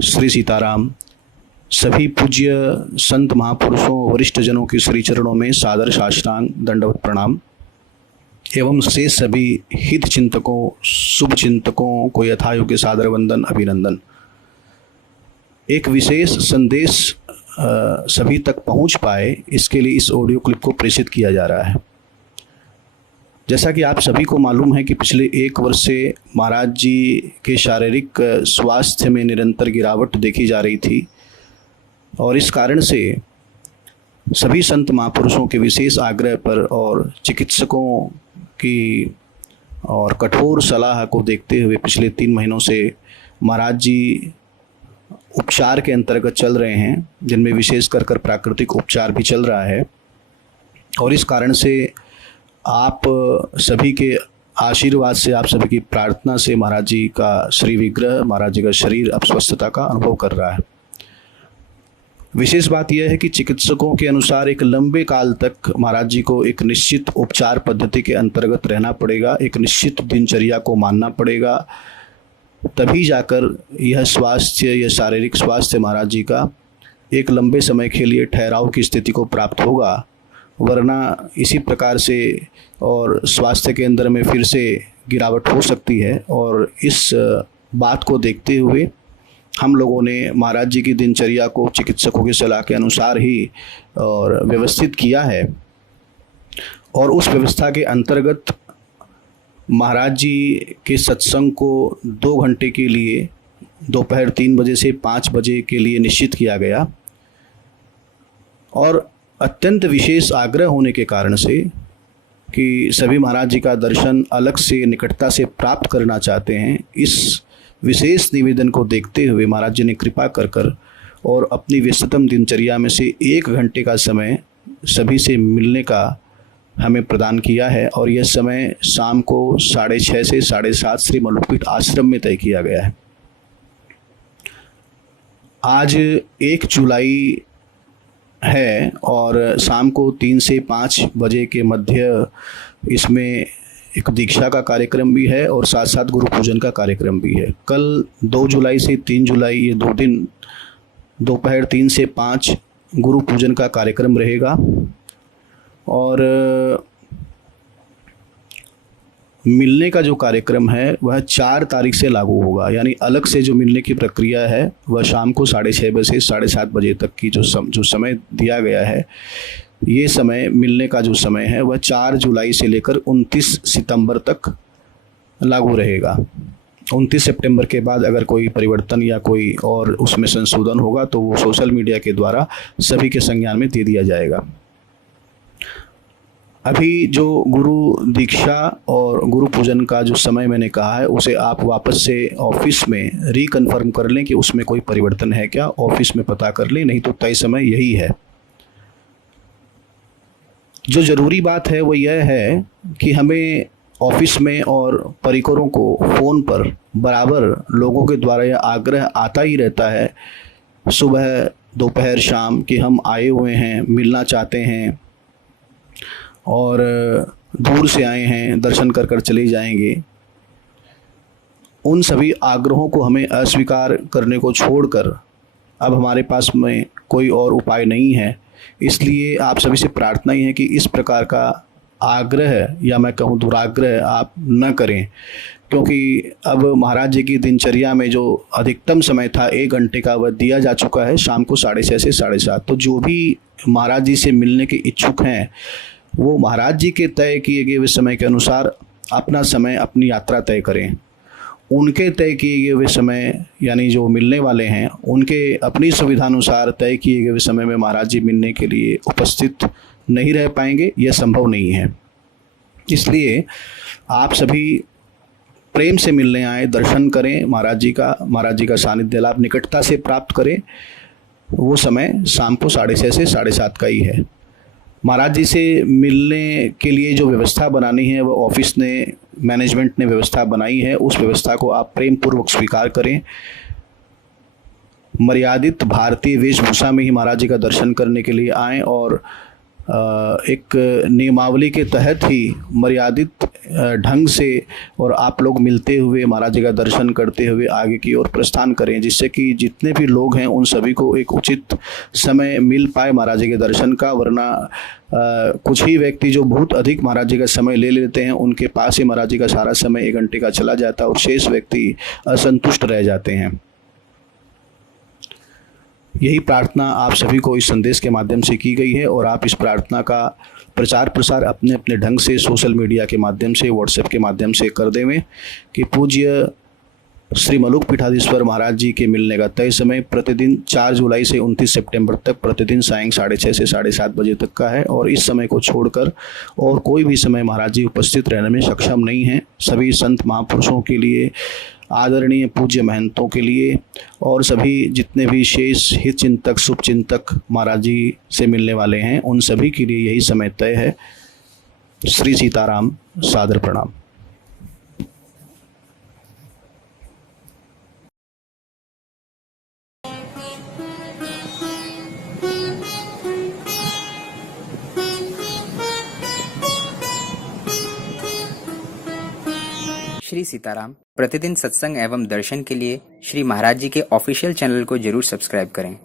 श्री सीताराम। सभी पूज्य संत महापुरुषों वरिष्ठ जनों के श्री चरणों में सादर साष्टांग दंडवत प्रणाम एवं से सभी हित चिंतकों शुभ चिंतकों को यथायोग्य सादर वंदन अभिनंदन। एक विशेष संदेश सभी तक पहुंच पाए इसके लिए इस ऑडियो क्लिप को प्रेषित किया जा रहा है। जैसा कि आप सभी को मालूम है कि पिछले एक वर्ष से महाराज जी के शारीरिक स्वास्थ्य में निरंतर गिरावट देखी जा रही थी और इस कारण से सभी संत महापुरुषों के विशेष आग्रह पर और चिकित्सकों की और कठोर सलाह को देखते हुए पिछले 3 महीनों से महाराज जी उपचार के अंतर्गत चल रहे हैं, जिनमें विशेष कर प्राकृतिक उपचार भी चल रहा है। और इस कारण से आप सभी के आशीर्वाद से, आप सभी की प्रार्थना से महाराज जी का श्री विग्रह, महाराज जी का शरीर अब स्वस्थता का अनुभव कर रहा है। विशेष बात यह है कि चिकित्सकों के अनुसार एक लंबे काल तक महाराज जी को एक निश्चित उपचार पद्धति के अंतर्गत रहना पड़ेगा, एक निश्चित दिनचर्या को मानना पड़ेगा, तभी जाकर यह स्वास्थ्य, यह शारीरिक स्वास्थ्य महाराज जी का एक लंबे समय के लिए ठहराव की स्थिति को प्राप्त होगा। वरना इसी प्रकार से और स्वास्थ्य के अंदर में फिर से गिरावट हो सकती है। और इस बात को देखते हुए हम लोगों ने महाराज जी की दिनचर्या को चिकित्सकों की सलाह के अनुसार ही और व्यवस्थित किया है। और उस व्यवस्था के अंतर्गत महाराज जी के सत्संग को 2 घंटे के लिए दोपहर 3 बजे से 5 बजे के लिए निश्चित किया गया। और अत्यंत विशेष आग्रह होने के कारण से कि सभी महाराज जी का दर्शन अलग से निकटता से प्राप्त करना चाहते हैं, इस विशेष निवेदन को देखते हुए महाराज जी ने कृपा कर और अपनी व्यस्ततम दिनचर्या में से 1 घंटे का समय सभी से मिलने का हमें प्रदान किया है। और यह समय शाम को 6:30 से 7:30 श्री मल्लुपीठ आश्रम में तय किया गया है। आज 1 जुलाई है और शाम को 3 से 5 बजे के मध्य इसमें एक दीक्षा का कार्यक्रम भी है और साथ साथ गुरु पूजन का कार्यक्रम भी है। कल 2 जुलाई से 3 जुलाई ये 2 दिन दोपहर 3 से 5 गुरु पूजन का कार्यक्रम रहेगा। और मिलने का जो कार्यक्रम है वह 4 तारीख से लागू होगा, यानी अलग से जो मिलने की प्रक्रिया है वह शाम को 6:30 बजे से 7:30 बजे तक की जो समय दिया गया है, ये समय मिलने का जो समय है वह 4 जुलाई से लेकर 29 सितंबर तक लागू रहेगा। 29 सितंबर के बाद अगर कोई परिवर्तन या कोई और उसमें संशोधन होगा तो वो सोशल मीडिया के द्वारा सभी के संज्ञान में दे दिया जाएगा। अभी जो गुरु दीक्षा और गुरु पूजन का जो समय मैंने कहा है उसे आप वापस से ऑफिस में रिकन्फर्म कर लें कि उसमें कोई परिवर्तन है क्या, ऑफिस में पता कर लें, नहीं तो तय समय यही है। जो ज़रूरी बात है वो यह है कि हमें ऑफिस में और परिकरों को फ़ोन पर बराबर लोगों के द्वारा यह आग्रह आता ही रहता है सुबह दोपहर शाम कि हम आए हुए हैं, मिलना चाहते हैं और दूर से आए हैं, दर्शन कर चले जाएंगे। उन सभी आग्रहों को हमें अस्वीकार करने को छोड़कर अब हमारे पास में कोई और उपाय नहीं है। इसलिए आप सभी से प्रार्थना ही है कि इस प्रकार का आग्रह या मैं कहूँ दुराग्रह आप न करें, क्योंकि अब महाराज जी की दिनचर्या में जो अधिकतम समय था 1 घंटे का वह दिया जा चुका है शाम को 6:30 से 7:30। तो जो भी महाराज जी से मिलने के इच्छुक हैं वो महाराज जी के तय किए गए समय के अनुसार अपना समय, अपनी यात्रा तय करें। उनके तय किए गए समय यानी जो मिलने वाले हैं उनके अपनी सुविधानुसार तय किए गए समय में महाराज जी मिलने के लिए उपस्थित नहीं रह पाएंगे, यह संभव नहीं है। इसलिए आप सभी प्रेम से मिलने आए, दर्शन करें महाराज जी का सानिध्य लाभ निकटता से प्राप्त करें। वो समय शाम को 6:30 से 7:30 का ही है। महाराज जी से मिलने के लिए जो व्यवस्था बनानी है वो ऑफिस ने, मैनेजमेंट ने व्यवस्था बनाई है, उस व्यवस्था को आप प्रेम पूर्वक स्वीकार करें। मर्यादित भारतीय वेशभूषा में ही महाराज जी का दर्शन करने के लिए आएँ और एक नियमावली के तहत ही मर्यादित ढंग से और आप लोग मिलते हुए महाराज जी का दर्शन करते हुए आगे की ओर प्रस्थान करें, जिससे कि जितने भी लोग हैं उन सभी को एक उचित समय मिल पाए महाराज जी के दर्शन का। वरना कुछ ही व्यक्ति जो बहुत अधिक महाराज जी का समय ले लेते हैं, उनके पास ही महाराज जी का सारा समय 1 घंटे का चला जाता है और शेष व्यक्ति असंतुष्ट रह जाते हैं। यही प्रार्थना आप सभी को इस संदेश के माध्यम से की गई है और आप इस प्रार्थना का प्रचार प्रसार अपने अपने ढंग से सोशल मीडिया के माध्यम से, व्हाट्सएप के माध्यम से कर देवें कि पूज्य श्री मलुक पीठाधीश्वर महाराज जी के मिलने का तय समय प्रतिदिन 4 जुलाई से 29 सितंबर तक प्रतिदिन सायं 6:30 से 7:30 बजे तक का है और इस समय को छोड़कर और कोई भी समय महाराज जी उपस्थित रहने में सक्षम नहीं हैं। सभी संत महापुरुषों के लिए, आदरणीय पूज्य महंतों के लिए और सभी जितने भी शेष हित चिंतक, शुभ चिंतक महाराज जी से मिलने वाले हैं, उन सभी के लिए यही समय तय है। श्री सीताराम, सादर प्रणाम। श्री सीताराम। प्रतिदिन सत्संग एवं दर्शन के लिए श्री महाराज जी के ऑफिशियल चैनल को जरूर सब्सक्राइब करें।